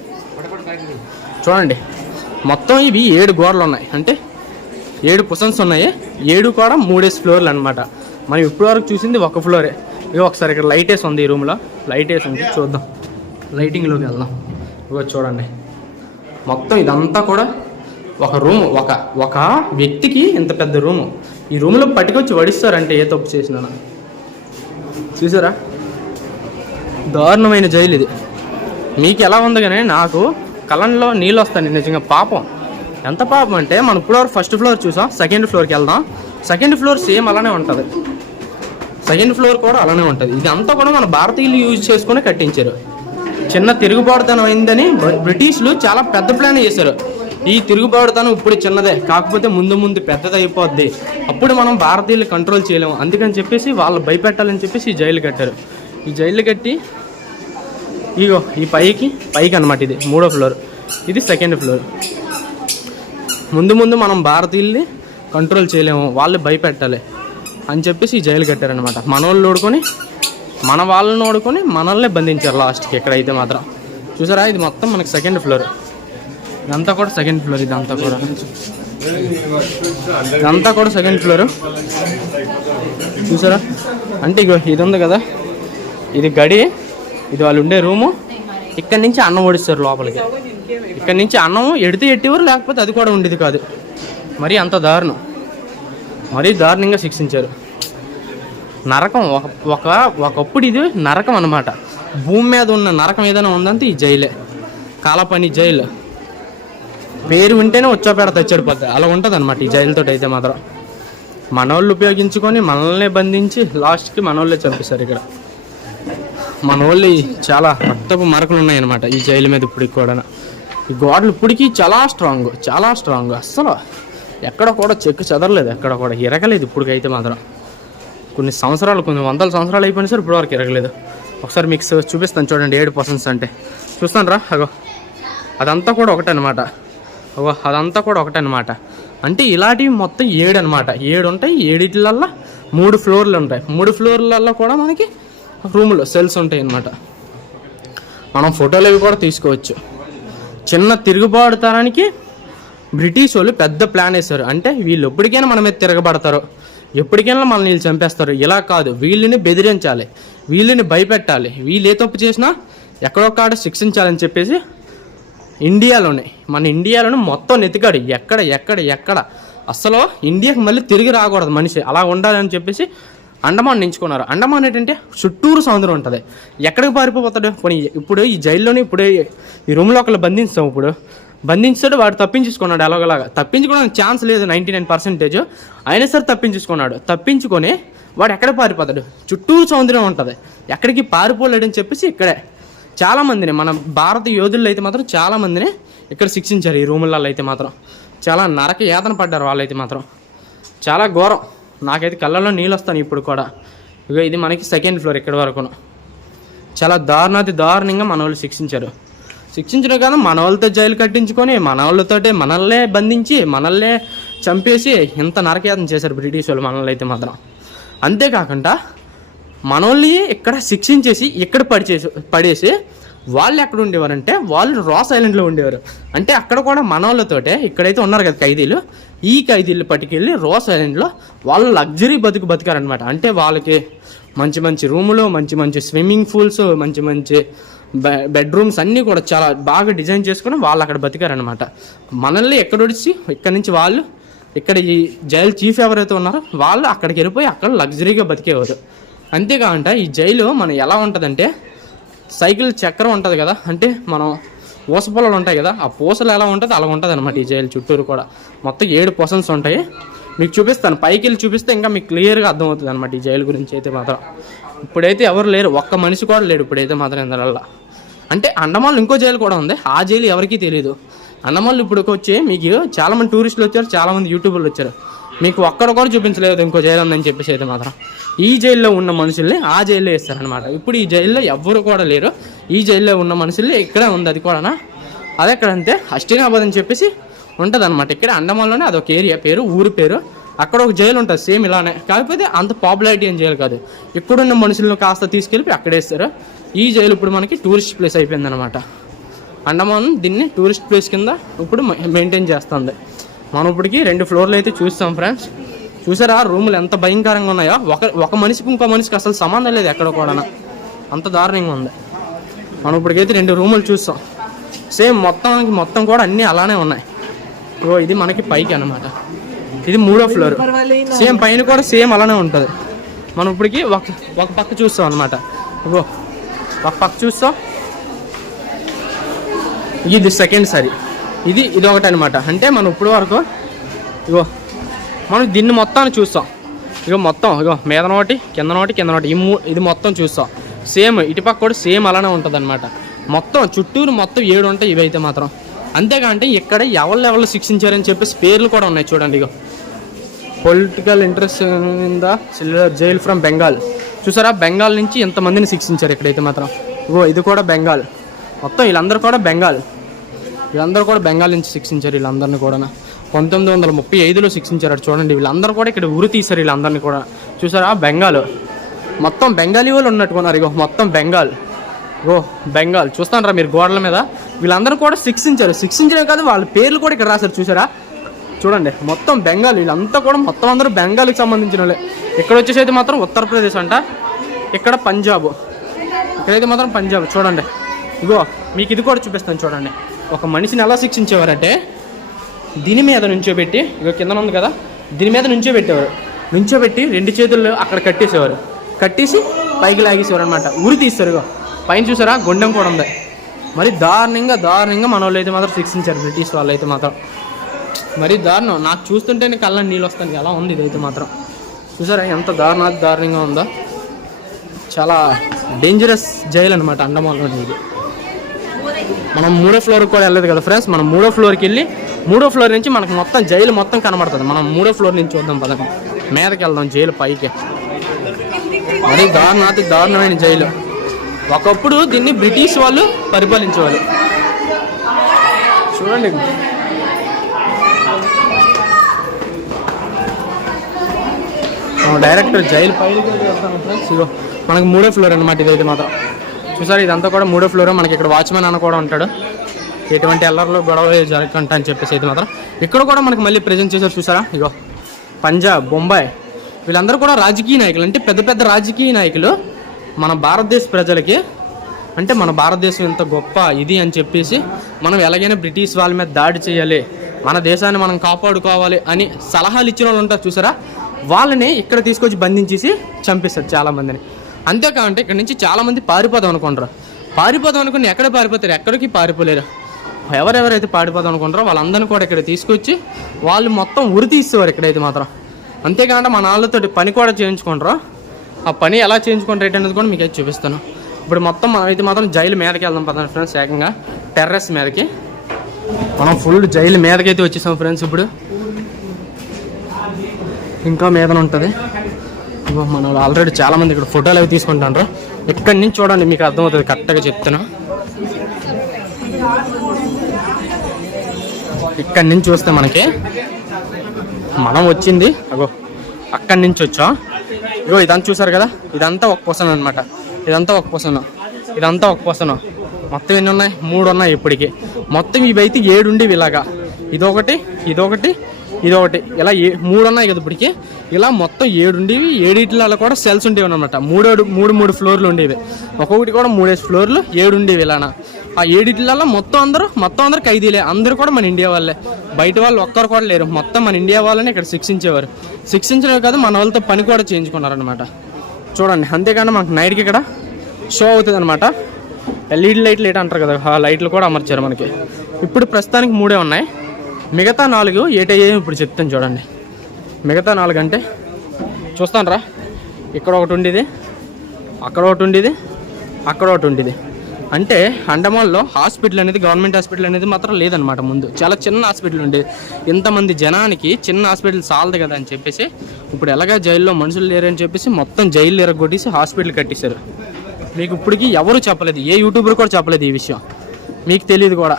చూడండి మొత్తం ఇవి 7 గోడలు ఉన్నాయి, అంటే 7 పొజిషన్స్ ఉన్నాయి. 7 కూడా 3 ఫ్లోర్లు అనమాట. మనం ఇప్పటి వరకు చూసింది ఒక ఫ్లోరే. ఇక ఒకసారి ఇక్కడ లైట్ వేసి ఉంది, ఈ రూమ్లో లైట్ వేసి ఉంది, చూద్దాం. లైటింగ్లోకి వెళ్దాం. ఇగో చూడండి మొత్తం ఇదంతా కూడా ఒక రూము. ఒక వ్యక్తికి ఇంత పెద్ద రూము. ఈ రూమ్లో పట్టుకొచ్చి వడిస్తారంటే ఏ తప్పు చేసినా. చూసారా దారుణమైన జైలు ఇది. మీకు ఎలా ఉంది కానీ నాకు కళ్ళంలో నీళ్ళు వస్తాయి నిజంగా. పాపం ఎంత పాపం అంటే మనం ఇప్పుడు ఫస్ట్ ఫ్లోర్ చూసాం, సెకండ్ ఫ్లోర్కి వెళ్దాం. సెకండ్ ఫ్లోర్ సేమ్ అలానే ఉంటుంది. సెకండ్ ఫ్లోర్ కూడా అలానే ఉంటుంది. ఇదంతా కూడా మన భారతీయులు యూజ్ చేసుకుని కట్టించారు. చిన్న తిరుగుబాటుతనం అయిందని బ్రిటిష్లు చాలా పెద్ద ప్లాన్ చేశారు. ఈ తిరుగుబాటుతనం ఇప్పుడు చిన్నదే, కాకపోతే ముందు పెద్దది అయిపోద్ది, అప్పుడు మనం భారతీయులు కంట్రోల్ చేయలేము. అందుకని చెప్పేసి వాళ్ళు భయపెట్టాలని చెప్పేసి ఈ జైలు కట్టారు. ఈ జైలు కట్టి ఇగో ఈ పైకి అనమాట. ఇది 3వ ఫ్లోర్, ఇది సెకండ్ ఫ్లోర్. ముందు మనం భారతీయుల్ని కంట్రోల్ చేయలేము, వాళ్ళు భయపెట్టాలి అని చెప్పేసి ఈ జైలు కట్టారనమాట. మన వాళ్ళని ఓడుకొని మనల్నే బంధించారు లాస్ట్కి. ఎక్కడైతే మాత్రం చూసారా ఇది మొత్తం మనకి సెకండ్ ఫ్లోర్. ఇదంతా కూడా సెకండ్ ఫ్లోర్. ఇదంతా కూడా సెకండ్ ఫ్లోర్. చూసారా అంటే ఇగో ఇది ఉంది కదా, ఇది గడి, ఇది వాళ్ళు ఉండే రూము. ఇక్కడి నుంచి అన్నం ఓడిస్తారు లోపలికి. ఇక్కడి నుంచి అన్నం ఎట్టేవారు, లేకపోతే అది కూడా ఉండేది కాదు. మరి అంత మరీ దారుణంగా శిక్షించారు. నరకం. ఒకప్పుడు ఇది నరకం అన్నమాట. భూమి మీద ఉన్న నరకం ఏదైనా ఉందంటే ఈ జైలే, కాలపని జైలు. పేరు వింటేనే వచ్చేపేడ తెచ్చడిపోద్ది, అలా ఉంటుంది అనమాట ఈ జైలుతో. అయితే మాత్రం మనోళ్ళు ఉపయోగించుకొని మనల్నే బంధించి లాస్ట్కి మనోళ్ళే చంపేశారు. ఇక్కడ మనోళ్ళు చాలా రక్తపు మరకలు ఉన్నాయన్నమాట ఈ జైలు మీద. ఇప్పటికి కూడా ఈ గోడలు ఇప్పటికీ చాలా స్ట్రాంగ్. అస్సలు ఎక్కడ కూడా చెక్కు చెదరలేదు, ఎక్కడ కూడా ఇరగలేదు ఇప్పటికైతే మాత్రం. కొన్ని వందల సంవత్సరాలు అయిపోయినా సరే ఇప్పుడు వరకు ఇరగలేదు. ఒకసారి మీకు చూపిస్తాను చూడండి. 7 పొజిషన్స్ అంటే చూస్తాను రా. అదంతా కూడా ఒకటనమాట. అదంతా కూడా ఒకటనమాట. అంటే ఇలాంటివి మొత్తం 7 అనమాట. 7 ఉంటాయి. 7 3 ఫ్లోర్లు ఉంటాయి. 3 ఫ్లోర్లలో కూడా మనకి రూములు సెల్స్ ఉంటాయి అన్నమాట. మనం ఫోటోలు అవి కూడా తీసుకోవచ్చు. చిన్న తిరుగుబాటుతనానికి బ్రిటిష్ వాళ్ళు పెద్ద ప్లాన్ వేశారు. అంటే వీళ్ళు ఎప్పటికైనా మన మీద తిరగబడతారు, ఎప్పటికైనా మనల్ని వీళ్ళు చంపేస్తారు. ఇలా కాదు, వీళ్ళని బెదిరించాలి, వీళ్ళని భయపెట్టాలి, వీళ్ళు ఏ తప్పు చేసినా ఎక్కడొక్కడ శిక్షించాలని చెప్పేసి మన ఇండియాలోనే మొత్తం నెతికాడు. ఎక్కడ అసలు ఇండియాకి మళ్ళీ తిరిగి రాకూడదు మనిషి, అలా ఉండాలని చెప్పేసి అండమాన్ ఎంచుకున్నారు. అండమాన్ ఏంటంటే చుట్టూరు సముద్రం ఉంటుంది, ఎక్కడికి పారిపోతాడు. ఇప్పుడు ఈ జైల్లోనే ఇప్పుడు ఈ రూమ్లో ఒకళ్ళు బంధించాడు, వాడు తప్పించుకున్నాడు. ఎలాగోలాగా తప్పించుకోవడానికి ఛాన్స్ లేదు 99%. అయినా సరే తప్పించుకుని వాడు ఎక్కడ పారిపోతాడు? చుట్టూ సముద్రం ఉంటుంది, ఎక్కడికి పారిపోలేడని చెప్పేసి ఇక్కడే చాలామందిని మన భారత యోధుల్లో అయితే మాత్రం చాలామందిని ఇక్కడ శిక్షించారు. ఈ రూములలో అయితే మాత్రం చాలా నరక యాతన పడ్డారు వాళ్ళైతే మాత్రం. చాలా ఘోరం, నాకైతే కళ్ళల్లో నీళ్ళు వస్తాను ఇప్పుడు కూడా. ఇక ఇది మనకి సెకండ్ ఫ్లోర్ ఇక్కడ వరకును. చాలా దారుణంగా మన వాళ్ళు శిక్షించడం కాదు, మన వాళ్ళతో జైలు కట్టించుకొని మన వాళ్ళతోటే మనల్నే బంధించి మనల్నే చంపేసి ఇంత నరకయాతన చేశారు బ్రిటిష్ వాళ్ళు మనల్ని అయితే మాత్రం. అంతేకాకుండా మనల్ని ఇక్కడ శిక్షించేసి ఇక్కడ పడేసి వాళ్ళు ఎక్కడ ఉండేవారంటే వాళ్ళు రాస్ ఐలాండ్లో ఉండేవారు. అంటే అక్కడ కూడా మన వాళ్ళతోటే ఇక్కడైతే ఉన్నారు కదా ఖైదీలు, ఈ ఖైదీలు పట్టుకెళ్ళి రాస్ ఐలాండ్లో వాళ్ళు లగ్జరీ బతికారనమాట. అంటే వాళ్ళకి మంచి రూములు, మంచి స్విమ్మింగ్ పూల్స్, మంచి బెడ్రూమ్స్ అన్నీ కూడా చాలా బాగా డిజైన్ చేసుకుని వాళ్ళు అక్కడ బతికారనమాట. మనల్ని ఎక్కడొచ్చి ఇక్కడ నుంచి వాళ్ళు ఇక్కడ ఈ జైలు చీఫ్ ఎవరైతే ఉన్నారో వాళ్ళు అక్కడికి వెళ్ళిపోయి అక్కడ లగ్జరీగా బతికేవారు. అంతేకాకుండా ఈ జైలు మనం ఎలా ఉంటుందంటే సైకిల్ చక్రం ఉంటుంది కదా, అంటే మనం పూస పొలాలు ఉంటాయి కదా, ఆ పూసలు ఎలా ఉంటుంది అలా ఉంటుంది అనమాట. ఈ జైలు చుట్టూరు కూడా మొత్తం 7 పొసన్స్ ఉంటాయి. మీకు చూపిస్తాను, పైకి వెళ్ళి చూపిస్తే ఇంకా మీకు క్లియర్గా అర్థమవుతుంది అనమాట ఈ జైలు గురించి అయితే మాత్రం. ఇప్పుడైతే ఎవరు లేరు, ఒక్క మనిషి కూడా లేడు ఇప్పుడైతే మాత్రం ఇందువల్ల. అంటే అండమాన్లో ఇంకో జైలు కూడా ఉంది, ఆ జైలు ఎవరికీ తెలియదు. అండమాన్లో ఇప్పుడు వచ్చి మీకు చాలామంది టూరిస్టులు వచ్చారు, చాలామంది యూట్యూబర్లు వచ్చారు, మీకు ఒక్కడ కూడా చూపించలేదు ఇంకో జైలు ఉందని చెప్పేసి అయితే మాత్రం. ఈ జైల్లో ఉన్న మనుషుల్ని ఆ జైల్లో వేస్తారనమాట. ఇప్పుడు ఈ జైల్లో ఎవ్వరు కూడా లేరు, ఈ జైల్లో ఉన్న మనుషుల్ని ఇక్కడే ఉంది. అది కూడా అది ఎక్కడంటే హస్టినాబాద్ అని చెప్పేసి ఉంటుంది అనమాట. ఇక్కడ అండమాన్లోనే అదొక ఏరియా పేరు, ఊరి పేరు. అక్కడ ఒక జైలు ఉంటుంది సేమ్ ఇలానే, కాకపోతే అంత పాపులారిటీ అని జైలు కాదు. ఇక్కడున్న మనుషులను కాస్త తీసుకెళ్ళి అక్కడ వేస్తారు. ఈ జైలు ఇప్పుడు మనకి టూరిస్ట్ ప్లేస్ అయిపోయిందనమాట. అండమాన్ దీన్ని టూరిస్ట్ ప్లేస్ కింద ఇప్పుడు మెయింటైన్ చేస్తుంది. మనం ఇప్పటికి 2 ఫ్లోర్లు అయితే చూస్తాం ఫ్రెండ్స్. చూసారా రూములు ఎంత భయంకరంగా ఉన్నాయో, ఒక మనిషికి ఇంకో మనిషికి అసలు సంబంధం లేదు ఎక్కడ కూడా, అంత దారుణంగా ఉంది. మనం ఇప్పటికైతే 2 రూములు చూస్తాం, సేమ్ మొత్తం కూడా అన్నీ అలానే ఉన్నాయి. ఇది మనకి పైకి అనమాట, ఇది 3వ ఫ్లోర్. సేమ్ పైన కూడా సేమ్ అలానే ఉంటుంది. మనం ఇప్పటికి ఒక పక్క చూస్తాం అనమాట. ఒక పక్క చూస్తాం, ఇది సెకండ్ సారి, ఇది ఒకటి అనమాట. అంటే మనం ఇప్పుడు వరకు మనం దీన్ని మొత్తాన్ని చూస్తాం. మొత్తం మీద నోటి కింద నోటి ఇది మొత్తం చూస్తాం. సేమ్ ఇటుపక్క కూడా సేమ్ అలానే ఉంటుంది అనమాట. మొత్తం చుట్టూరు మొత్తం 7 ఉంటాయి ఇవైతే మాత్రం. అంతేకాంటే ఇక్కడ ఎవరు శిక్షించారని చెప్పేసి పేర్లు కూడా ఉన్నాయి చూడండి. Political interest in the jail from Bengal. చూసారా బెంగాల్ నుంచి ఎంతమందిని శిక్షించారు ఇక్కడైతే మాత్రం. ఇది కూడా బెంగాల్, మొత్తం వీళ్ళందరూ కూడా బెంగాల్ నుంచి శిక్షించారు. వీళ్ళందరినీ కూడా 1935లో శిక్షించారు. చూడండి వీళ్ళందరూ కూడా ఇక్కడ ఉరి తీశారు వీళ్ళందరినీ కూడా. చూసారా బెంగాల్ మొత్తం బెంగాలీ వాళ్ళు ఉన్నట్టుకున్నారు. మొత్తం బెంగాల్ చూస్తానరా మీరు గోడల మీద. వీళ్ళందరూ కూడా శిక్షించడం కాదు, వాళ్ళ పేర్లు కూడా ఇక్కడ రాశారు చూసారా. చూడండి మొత్తం బెంగాల్, వీళ్ళంతా కూడా మొత్తం అందరూ బెంగాల్కి సంబంధించిన వాళ్ళే. ఇక్కడ వచ్చేసి అయితే మాత్రం ఉత్తరప్రదేశ్ అంట, ఇక్కడ పంజాబ్, ఇక్కడైతే మాత్రం పంజాబ్. చూడండి మీకు ఇది కూడా చూపిస్తాను చూడండి. ఒక మనిషిని ఎలా శిక్షించేవారంటే దీని మీద నుంచోబెట్టి, కింద ఉంది కదా దీని మీద నుంచోబెట్టేవారు. నుంచోబెట్టి 2 చేతుల్లో అక్కడ కట్టేసేవారు, కట్టేసి పైకి లాగేసేవారు అనమాట. ఉరి తీస్తారు. పైన చూసారా గుండెం కూడా ఉంది. మరి దారుణంగా మన వాళ్ళు అయితే మాత్రం శిక్షించారు బ్రిటిష్ వాళ్ళు అయితే మాత్రం. మరి దారుణం, నాకు చూస్తుంటేనే కళ్ళని నీళ్ళు వస్తాను ఎలా ఉంది ఇదైతే మాత్రం. చూసారా ఎంత దారుణంగా ఉందో. చాలా డేంజరస్ జైలు అనమాట అండమాన్లోని ఇది. మనం 3వ ఫ్లోర్కి కూడా వెళ్ళలేదు కదా ఫ్రెండ్స్. మనం 3వ ఫ్లోర్కి వెళ్ళి 3వ ఫ్లోర్ నుంచి మనకు మొత్తం జైలు మొత్తం కనబడుతుంది. మనం 3వ ఫ్లోర్ నుంచి చూద్దాం పదండి, మీదకి వెళ్దాం జైలు పైకి. మరి దారుణమైన జైలు. ఒకప్పుడు దీన్ని బ్రిటిష్ వాళ్ళు పరిపాలించేవాళ్ళు. చూడండి డైరెక్టర్ జైలు పైకి వెళ్తాను ఫ్రెండ్స్. మనకు 3వ ఫ్లోర్ అనమాట ఇదైతే మాత్రం. చూసారు ఇదంతా కూడా 3వ ఫ్లోర్. మనకి ఇక్కడ వాచ్మెన్ అన్న కూడా ఉంటాడు, ఎటువంటి ఎల్లర్లు గొడవలు జరగకుండా అని చెప్పేసి అయితే మాత్రం. ఇక్కడ కూడా మనకి మళ్ళీ ప్రజెంట్ చేశారు చూసారా. పంజాబ్, బొంబాయి వీళ్ళందరూ కూడా రాజకీయ నాయకులు, అంటే పెద్ద రాజకీయ నాయకులు. మన భారతదేశ ప్రజలకి అంటే మన భారతదేశం ఎంత గొప్ప ఇది అని చెప్పేసి మనం ఎలాగైనా బ్రిటిష్ వాళ్ళ మీద దాడి చేయాలి, మన దేశాన్ని మనం కాపాడుకోవాలి అని సలహాలు ఇచ్చిన వాళ్ళు ఉంటారు చూసారా. వాళ్ళని ఇక్కడ తీసుకొచ్చి బంధించేసి చంపేస్తారు చాలామందిని. అంతేకాదంటే ఇక్కడ నుంచి చాలామంది పారిపోదాం అనుకుని ఎక్కడ పారిపోతారు, ఎక్కడికి పారిపోలేరు. ఎవరెవరైతే పారిపోదాం అనుకుంటారో వాళ్ళందరినీ కూడా ఇక్కడ తీసుకొచ్చి వాళ్ళు మొత్తం ఉరి తీసేవారు ఇక్కడైతే మాత్రం. అంతేకాకుండా మన వాళ్ళతో పని కూడా చేయించుకుంటారు. ఆ పని ఎలా చేయించుకుంటారు రేట్ అనేది కూడా మీకు అయితే చూపిస్తాను. ఇప్పుడు మొత్తం మనం అయితే మాత్రం జైలు మీదకి వెళ్దాం పదండి ఫ్రెండ్స్. ఏకంగా టెర్రస్ మీదకి మనం ఫుల్ జైలు మీదకి అయితే వచ్చేసాం ఫ్రెండ్స్. ఇప్పుడు ఇంకా మీదన ఉంటుంది. మనం ఆల్రెడీ చాలామంది ఇక్కడ ఫోటోలు అవి తీసుకుంటారు. ఇక్కడి నుంచి చూడండి మీకు అర్థమవుతుంది, కరెక్ట్గా చెప్తాను. ఇక్కడి నుంచి చూస్తే మనకి మనం వచ్చింది అగో అక్కడి నుంచి వచ్చాం. ఇగో ఇదంతా చూసారు కదా, ఇదంతా ఒక పొసన్ అనమాట. ఇదంతా ఒక పొసను, ఇదంతా ఒక పొసను. మొత్తం ఎన్ని ఉన్నాయి? 3 ఉన్నాయి ఇప్పటికి. మొత్తం ఇవి అయితే 7 ఉండేవి ఇలాగా. ఇదొకటి ఇదొకటి ఇదొకటి ఇలా 3 ఉన్నాయి కదా ఇప్పటికి. ఇలా మొత్తం 7 ఉండేవి. 7 కూడా సెల్స్ ఉండేవి అనమాట. 3 ఫ్లోర్లు ఉండేవి. ఒక్కొక్కటి కూడా 3 ఫ్లోర్లు 7 ఉండేవి ఇలానా. ఆ 7 మొత్తం అందరూ ఖైదీలే. అందరూ కూడా మన ఇండియా వాళ్ళే, బయట వాళ్ళు ఒక్కరు కూడా లేరు. మొత్తం మన ఇండియా వాళ్ళని ఇక్కడ శిక్షించేవారు. శిక్షించడమే కాదు మన వాళ్ళతో పని కూడా చేయించుకున్నారనమాట. చూడండి. అంతేకాని మనకు నైట్కి ఇక్కడ షో అవుతుంది అనమాట. ఎల్ఈడి లైట్లు అంటారు కదా, ఆ లైట్లు కూడా అమర్చారు మనకి. ఇప్పుడు ప్రస్తుతానికి 3 ఉన్నాయి. మిగతా 4 ఏటయ్యాయి ఇప్పుడు చెప్తాను చూడండి. మిగతా 4 అంటే చూస్తాను రా. ఇక్కడ ఒకటి ఉండేది, అక్కడ ఒకటి ఉండేది, అక్కడ ఒకటి ఉండేది. అంటే అండమాన్లో హాస్పిటల్ అనేది, గవర్నమెంట్ హాస్పిటల్ అనేది మాత్రం లేదనమాట. ముందు చాలా చిన్న హాస్పిటల్ ఉండేది. ఇంతమంది జనానికి చిన్న హాస్పిటల్ చాలదు కదా అని చెప్పేసి ఇప్పుడు ఎలాగా జైల్లో మనుషులు లేరని చెప్పేసి మొత్తం జైలు ఎరగొట్టేసి హాస్పిటల్ కట్టేశారు. మీకు ఇప్పటికీ ఎవరు చెప్పలేదు, ఏ యూట్యూబర్ కూడా చెప్పలేదు ఈ విషయం. మీకు తెలియదు కూడా.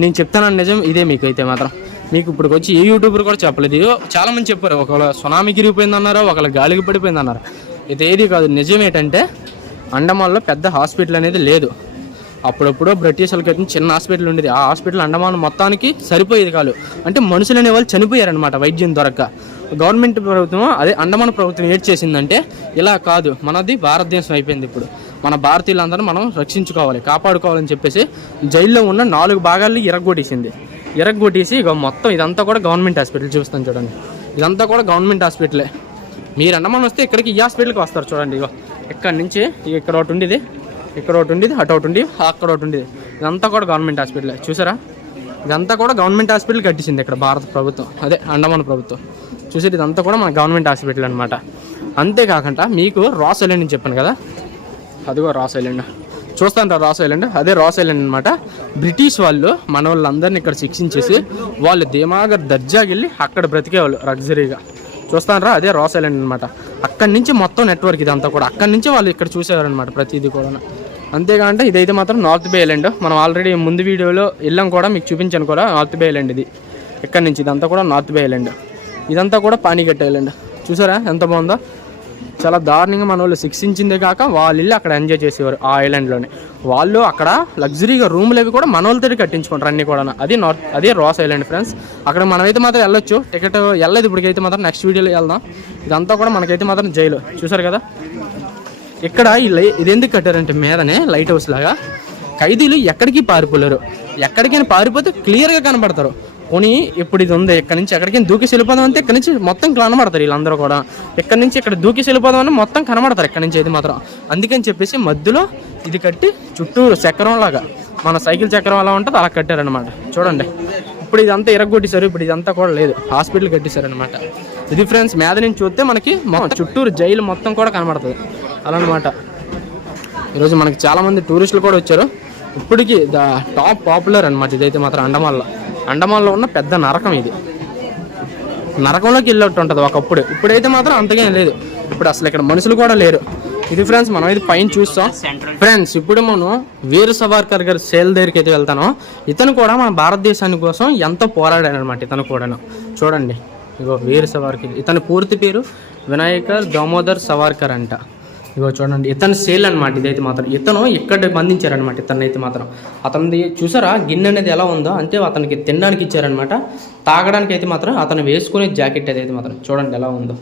నేను చెప్తానని నిజం ఇదే. మీకు అయితే మాత్రం మీకు ఇప్పుడు వచ్చి ఏ యూట్యూబర్ కూడా చెప్పలేదు. చాలామంది చెప్పారు, ఒకవేళ సునామీ గిరిగిపోయింది అన్నారు, ఒకవేళ గాలికి పడిపోయింది అన్నారు. ఇది ఏది కాదు. నిజం ఏంటంటే అండమాన్లో పెద్ద హాస్పిటల్ అనేది లేదు. అప్పుడప్పుడు బ్రిటిష్ వాళ్ళకి చిన్న హాస్పిటల్ ఉండేది. ఆ హాస్పిటల్ అండమాన్ మొత్తానికి సరిపోయేది కాదు. అంటే మనుషులు అనే వాళ్ళు చనిపోయారనమాట వైద్యం దొరక్క. గవర్నమెంట్ ప్రభుత్వం, అదే అండమాన్ ప్రభుత్వం ఏడ్ చేసిందంటే ఇలా కాదు, మనది భారతదేశం అయిపోయింది. ఇప్పుడు మన భారతీయులందరూ మనం రక్షించుకోవాలి, కాపాడుకోవాలని చెప్పేసి జైల్లో ఉన్న 4 భాగాల్లో ఇరగొట్టేసి ఇక మొత్తం ఇదంతా కూడా గవర్నమెంట్ హాస్పిటల్. చూస్తాను చూడండి, ఇదంతా కూడా గవర్నమెంట్ హాస్పిటలే. మీరు అండమాన్ వస్తే ఇక్కడికి ఈ హాస్పిటల్కి వస్తారు. చూడండి, ఇగో ఇక్కడ నుంచి ఇక్కడ ఒకటి ఉండేది, ఇక్కడ ఒకటి ఉండేది, అటు ఒకటి ఉండేది, అక్కడ ఒకటి ఉండేది. ఇదంతా కూడా గవర్నమెంట్ హాస్పిటలే. చూసారా, ఇదంతా కూడా గవర్నమెంట్ హాస్పిటల్ కట్టించింది ఇక్కడ భారత ప్రభుత్వం, అదే అండమాన్ ప్రభుత్వం. చూసేది ఇదంతా కూడా మన గవర్నమెంట్ హాస్పిటల్ అనమాట. అంతేకాకుండా మీకు రాస్ ఐలాండ్ అని చెప్పాను కదా, అదిగో రాస్ ఐలాండ్. చూస్తాను రాస్ ఐలాండ్, అదే రాస్ ఐలాండ్ అనమాట. బ్రిటిష్ వాళ్ళు మన వాళ్ళందరినీ ఇక్కడ శిక్షించేసి వాళ్ళు ధీమాగా దర్జాకి వెళ్ళి అక్కడ బ్రతికేవాళ్ళు లగ్జరీగా. చూస్తాను అదే రాస్ ఐలాండ్ అనమాట. అక్కడి నుంచి మొత్తం నెట్వర్క్ ఇదంతా కూడా అక్కడి నుంచి వాళ్ళు ఇక్కడ చూసేవారు అనమాట ప్రతిదీ కూడా. అంతేకాదంటే ఇదైతే మాత్రం నార్త్ బే ఐలాండ్. మనం ఆల్రెడీ ముందు వీడియోలో వెళ్ళాం కూడా, మీకు చూపించాను కూడా. నార్త్ బే ఐలాండ్ ఇది. ఇక్కడ నుంచి ఇదంతా కూడా నార్త్ బే ఐలాండ్. ఇదంతా కూడా పానీగట్ ఐలాండ్. చూసారా ఎంత బాగుందో. చాలా దారుణంగా మన వాళ్ళు శిక్షించిందే కాక వాళ్ళు వెళ్ళి అక్కడ ఎంజాయ్ చేసేవారు ఆ ఐలాండ్లోనే. వాళ్ళు అక్కడ లగ్జరీగా రూములు అవి కూడా మన వాళ్ళతో కట్టించుకుంటారు అన్నీ కూడా. అదే రాస్ ఐలాండ్ ఫ్రెండ్స్. అక్కడ మనమైతే మాత్రం వెళ్ళొచ్చు. టికెట్ వెళ్ళలేదు ఇప్పటికైతే మాత్రం, నెక్స్ట్ వీడియోలో వెళ్దాం. ఇదంతా కూడా మనకైతే మాత్రం జైలు. చూసారు కదా, ఇక్కడ ఇది ఎందుకు కట్టారంటే మీదనే లైట్ హౌస్ లాగా. ఖైదీలు ఎక్కడికి పారిపోలేరు. ఎక్కడికైనా పారిపోతే క్లియర్గా కనబడతారు. పోనీ ఇప్పుడు ఇది ఉంది, ఇక్కడ నుంచి ఎక్కడికైనా దూకేసి వెళ్ళిపోదాం అంటే ఇక్కడ నుంచి మొత్తం కనబడతారు వీళ్ళందరూ కూడా. ఇక్కడ నుంచి ఇక్కడ దూకేసి వెళ్ళిపోదాం అని మొత్తం కనబడతారు ఇక్కడ నుంచి అయితే మాత్రం. అందుకని చెప్పేసి మధ్యలో ఇది కట్టి చుట్టూరు చక్రం లాగా, మన సైకిల్ చక్రం అలా ఉంటుంది అలా కట్టారనమాట. చూడండి, ఇప్పుడు ఇదంతా ఇరగొట్టేశారు. ఇప్పుడు ఇదంతా కూడా లేదు, హాస్పిటల్ కట్టేశారనమాట. ఇది ఫ్రెండ్స్ మీద నుంచి చూస్తే మనకి చుట్టూరు జైలు మొత్తం కూడా కనబడుతుంది అలా అనమాట. ఈరోజు మనకి చాలామంది టూరిస్టులు కూడా వచ్చారు. ఇప్పటికీ టాప్ పాపులర్ అనమాట ఇదైతే మాత్రం. అండమాన్లో ఉన్న పెద్ద నరకం ఇది. నరకంలోకి వెళ్ళినట్టు ఉంటుంది ఒకప్పుడు. ఇప్పుడైతే మాత్రం అంతగా లేదు. ఇప్పుడు అసలు ఇక్కడ మనుషులు కూడా లేరు. ఇది ఫ్రెండ్స్, మనం అయితే పైన చూస్తాం ఫ్రెండ్స్. ఇప్పుడు మనం వీర్ సవార్కర్ గారి సేల్ దగ్గరికి అయితే వెళ్తాను. ఇతను కూడా మన భారతదేశాని కోసం ఎంతో పోరాడాడు అనమాట. ఇతను కూడాను చూడండి, ఇగో వీర్ సవార్కర్. ఇతని పూర్తి పేరు వినాయకర్ దామోదర్ సవార్కర్ అంట. ఇగో చూడండి, ఇతను సేల్ అనమాట ఇదైతే మాత్రం. ఇతను ఇక్కడ బంధించారనమాట ఇతను అయితే మాత్రం. అతనిది చూసారా గిన్నె అనేది ఎలా ఉందో, అంటే అతనికి తినడానికి ఇచ్చారనమాట. తాగడానికి అయితే మాత్రం అతను వేసుకునే జాకెట్ అదైతే మాత్రం చూడండి ఎలా ఉందో.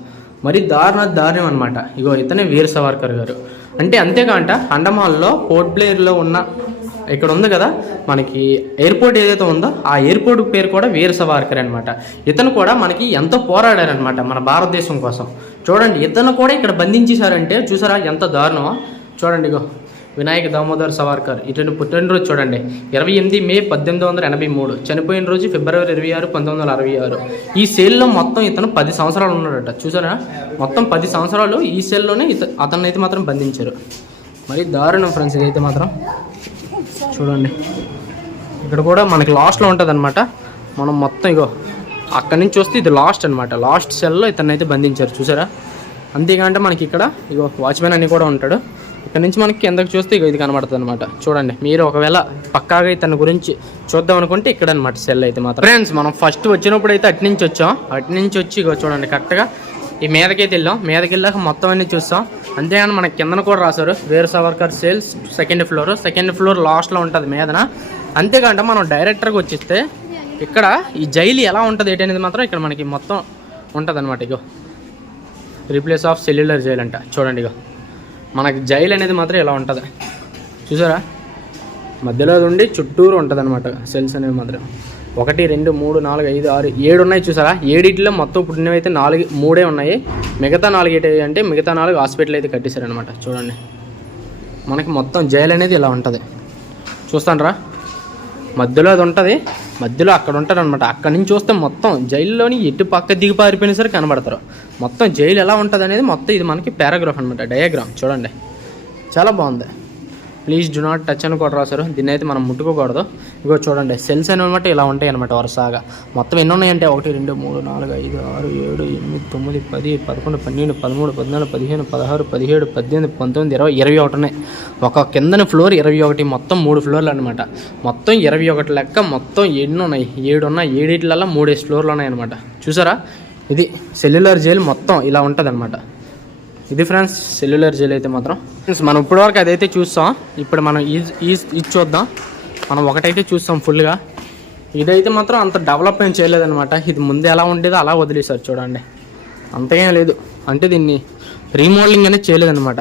మరి దారుణం అనమాట. ఇగో ఇతనే వీర్ సవార్కర్ గారు. అంటే అంతేకాంట అండమాన్లో పోర్ట్ బ్లేయర్లో ఉన్న ఇక్కడ ఉంది కదా మనకి ఎయిర్పోర్ట్ ఏదైతే ఉందో, ఆ ఎయిర్పోర్ట్ పేరు కూడా వీర్ సవార్కర్ అనమాట. ఇతను కూడా మనకి ఎంతో పోరాడారనమాట మన భారతదేశం కోసం. చూడండి, ఇతను కూడా ఇక్కడ బంధించేశారంటే చూసారా ఎంత దారుణమో. చూడండి, ఇగో వినాయక్ దామోదర్ సవార్కర్ ఇతను పుట్టినరోజు చూడండి 28 మే 1883, చనిపోయిన రోజు ఫిబ్రవరి 26, 1966. ఈ సేల్లో మొత్తం ఇతను 10 సంవత్సరాలు ఉన్నాడట. చూసారా, మొత్తం 10 సంవత్సరాలు ఈ సేల్లోనే అతన్ని అయితే మాత్రం బంధించారు. మరి దారుణం ఫ్రెండ్స్ ఇదైతే మాత్రం. చూడండి ఇక్కడ కూడా మనకి లాస్ట్లో ఉంటుంది అనమాట. మనం మొత్తం ఇగో అక్కడి నుంచి వస్తే ఇది లాస్ట్ అనమాట. లాస్ట్ సెల్లో ఇతన్ని అయితే బంధించారు చూసారా. అంతేకాంటే మనకి ఇక్కడ ఇగో వాచ్మెన్ అని కూడా ఉంటాడు. ఇక్కడ నుంచి మనకి కిందకి చూస్తే ఇక ఇది కనబడుతుంది అనమాట. చూడండి, మీరు ఒకవేళ పక్కాగా ఇతని గురించి చూద్దాం అనుకుంటే ఇక్కడ అనమాట సెల్ అయితే మాత్రం. ఫ్రెండ్స్ మనం ఫస్ట్ వచ్చినప్పుడు అయితే అటు నుంచి వచ్చాం. అటు నుంచి వచ్చి ఇగో చూడండి కరెక్ట్గా ఈ మీదకైతే వెళ్ళాం. మీదకి వెళ్ళాక మొత్తం అన్నీ చూస్తాం. అంతేగాని మనకి కిందన కూడా రాశారు వీర సావర్కర్ సేల్స్ సెకండ్ ఫ్లోర్ లాస్ట్లో ఉంటుంది మీదన. అంతేకాంటే మనం డైరెక్టర్గా వచ్చేస్తే ఇక్కడ ఈ జైలు ఎలా ఉంటుంది ఏంటనేది మాత్రం ఇక్కడ మనకి మొత్తం ఉంటుంది అనమాట. ఇగో రీప్లేస్ ఆఫ్ సెల్యులర్ జైల్ అంట. చూడండి ఇగో మనకి జైలు అనేది మాత్రం ఇలా ఉంటుంది చూసారా. మధ్యలో ఉండి చుట్టూరు ఉంటుంది అనమాట సెల్స్ అనేవి మాత్రం. 1, 2, 3, 4, 5, 6, 7 ఉన్నాయి చూసారా. 7 మొత్తం పుట్టినవైతే 3 ఉన్నాయి. మిగతా 4 అంటే మిగతా 4 హాస్పిటల్ అయితే కట్టేశారనమాట. చూడండి మనకి మొత్తం జైలు అనేది ఇలా ఉంటుంది. చూస్తానరా, మధ్యలో అది ఉంటుంది, మధ్యలో అక్కడ ఉంటారు అనమాట. అక్కడి నుంచి చూస్తే మొత్తం జైల్లోని ఎటు పక్క దిగి పారిపోయినా సరే కనబడతారు. మొత్తం జైలు ఎలా ఉంటుంది అనేది మొత్తం ఇది మనకి పారాగ్రాఫ్ అనమాట, డయాగ్రామ్. చూడండి చాలా బాగుంది. ప్లీజ్ డు నాట్ టచ్ అని కూడా రాశారు. దీన్ని అయితే మనం ముట్టుకోకూడదు. ఇగో చూడండి సెల్స్ అనమాట ఇలా ఉంటాయి అనమాట వరుసగా. మొత్తం ఎన్ని ఉన్నాయంటే 1, 2, 3, 4, 5, 6, 7, 8, 9, 10, 11, 12, 13, 14, 15, 16, 17, 18, 19, 20, 21 ఉన్నాయి. ఒక కిందని ఫ్లోర్ 21, మొత్తం 3 ఫ్లోర్లు అనమాట. మొత్తం 21 లెక్క. మొత్తం ఎన్ని ఉన్నాయి? 7 ఉన్నాయి. 7 3 ఫ్లోర్లు ఉన్నాయి అనమాట. చూసారా, ఇది సెల్యులర్ జైలు మొత్తం ఇలా ఉంటుంది అనమాట. ఇది ఫ్రెండ్స్ సెల్యులర్ జైల్ అయితే మాత్రం. ఫ్రెండ్స్ మనం ఇప్పటివరకు అదైతే చూస్తాం. ఇప్పుడు మనం ఇది చూద్దాం. మనం ఒకటైతే చూస్తాం ఫుల్గా. ఇదైతే మాత్రం అంత డెవలప్ ఏం చేయలేదన్నమాట. ఇది ముందు ఎలా ఉండేదో అలా వదిలేశారు. చూడండి అంతేం లేదు, అంటే దీన్ని రీమోడలింగ్ అనేది చేయలేదన్నమాట.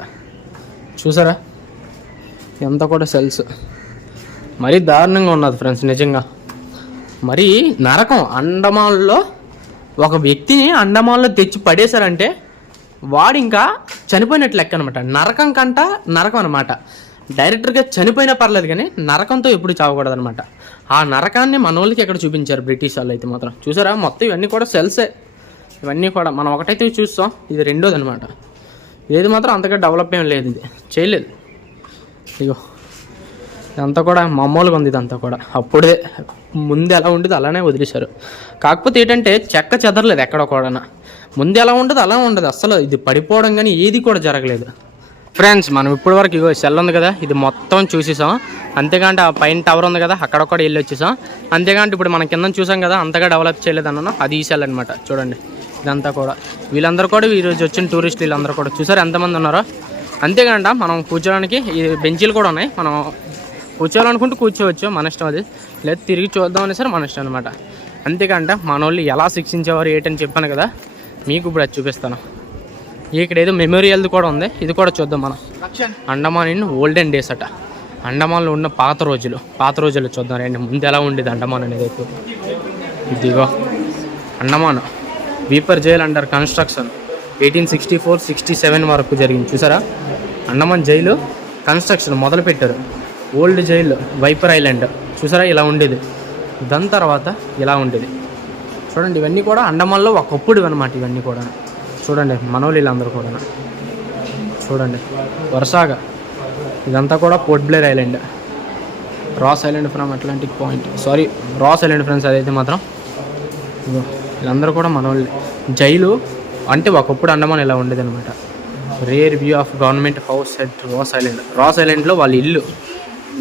చూసారా ఎంత కూడా సెల్స్ మరీ దారుణంగా ఉన్నది ఫ్రెండ్స్ నిజంగా. మరి నరకం. అండమాన్లో ఒక వ్యక్తిని అండమాన్లో తెచ్చి పడేశారంటే వాడు ఇంకా చనిపోయినట్లు లెక్క అనమాట. నరకం కంట నరకం అనమాట. డైరెక్టర్గా చనిపోయినా పర్లేదు కానీ నరకంతో ఎప్పుడు చావకూడదు అనమాట. ఆ నరకాన్ని మన వాళ్ళకి ఎక్కడ చూపించారు బ్రిటిష్ వాళ్ళు అయితే మాత్రం. చూసారా మొత్తం ఇవన్నీ కూడా సెల్సే. ఇవన్నీ కూడా మనం ఒకటైతే చూస్తాం, ఇది రెండోది అనమాట. ఏది మాత్రం అంతగా డెవలప్ ఏం లేదు, ఇది చేయలేదు. ఇగో ఇదంతా కూడా మామూలుగా ఉంది. ఇదంతా కూడా అప్పుడే ముందు ఎలా ఉండేది అలానే వదిలేశారు. కాకపోతే ఏంటంటే చెక్క చెదరలేదు ఎక్కడ కూడా. ముందు ఎలా ఉండదు అలా ఉండదు అసలు. ఇది పడిపోవడం కానీ ఏది కూడా జరగలేదు. ఫ్రెండ్స్ మనం ఇప్పటి వరకు ఇగో సెల్ ఉంది కదా, ఇది మొత్తం చూసేసాం. అంతేకాంటే ఆ పైన టవర్ ఉంది కదా, అక్కడ కూడా వెళ్ళి వచ్చేసాం. అంతేకాంటే ఇప్పుడు మనం కింద చూసాం కదా, అంతగా డెవలప్ చేయలేదు అన్నాను, అది ఈ సెల్ అనమాట. చూడండి ఇదంతా కూడా వీళ్ళందరూ కూడా ఈరోజు వచ్చిన టూరిస్టులు వీళ్ళందరూ కూడా చూసారు ఎంతమంది ఉన్నారో. అంతేకాంట మనం కూర్చోడానికి ఈ బెంచీలు కూడా ఉన్నాయి. మనం కూర్చోవాలనుకుంటే కూర్చోవచ్చు, మన ఇష్టం. అది లేదు తిరిగి చూద్దాం అనే సరే మన ఇష్టం అనమాట. అంతేకాంట మన వాళ్ళు ఎలా శిక్షించేవారు ఏంటని చెప్పాను కదా, మీకు ఇప్పుడు అది చూపిస్తాను. ఇక్కడ ఏదో మెమోరియల్ది కూడా ఉంది, ఇది కూడా చూద్దాం మనం. అండమాన్ ఇన్ ఓల్డెన్ డేస్ అట. అండమాన్లో ఉన్న పాత రోజులు చూద్దాం రండి. ముందు ఎలా ఉండేది అండమాన్ అనేది అయితే. ఇదిగో అండమాన్ వీపర్ జైల్ అండర్ కన్స్ట్రక్షన్ 1864-67 వరకు జరిగింది. చూసారా అండమాన్ జైలు కన్స్ట్రక్షన్ మొదలు పెట్టారు. ఓల్డ్ జైల్ వైపర్ ఐలాండ్ చూసారా ఇలా ఉండేది. దాని తర్వాత ఇలా ఉండేది. చూడండి ఇవన్నీ కూడా అండమాన్లో ఒకప్పుడు అనమాట. ఇవన్నీ కూడా చూడండి మనోళ్ళు వీళ్ళందరూ కూడా చూడండి వరుసగా. ఇదంతా కూడా Port Blair island, Ross Island from Atlantic Point. Sorry Ross Island friends అదైతే మాత్రం. వీళ్ళందరూ కూడా మనోళ్ళు. జైలు అంటే ఒకప్పుడు అండమాన్ ఇలా ఉండేది అనమాట. Rear view of government house at Ross ఐలాండ్లో వాళ్ళ ఇల్లు.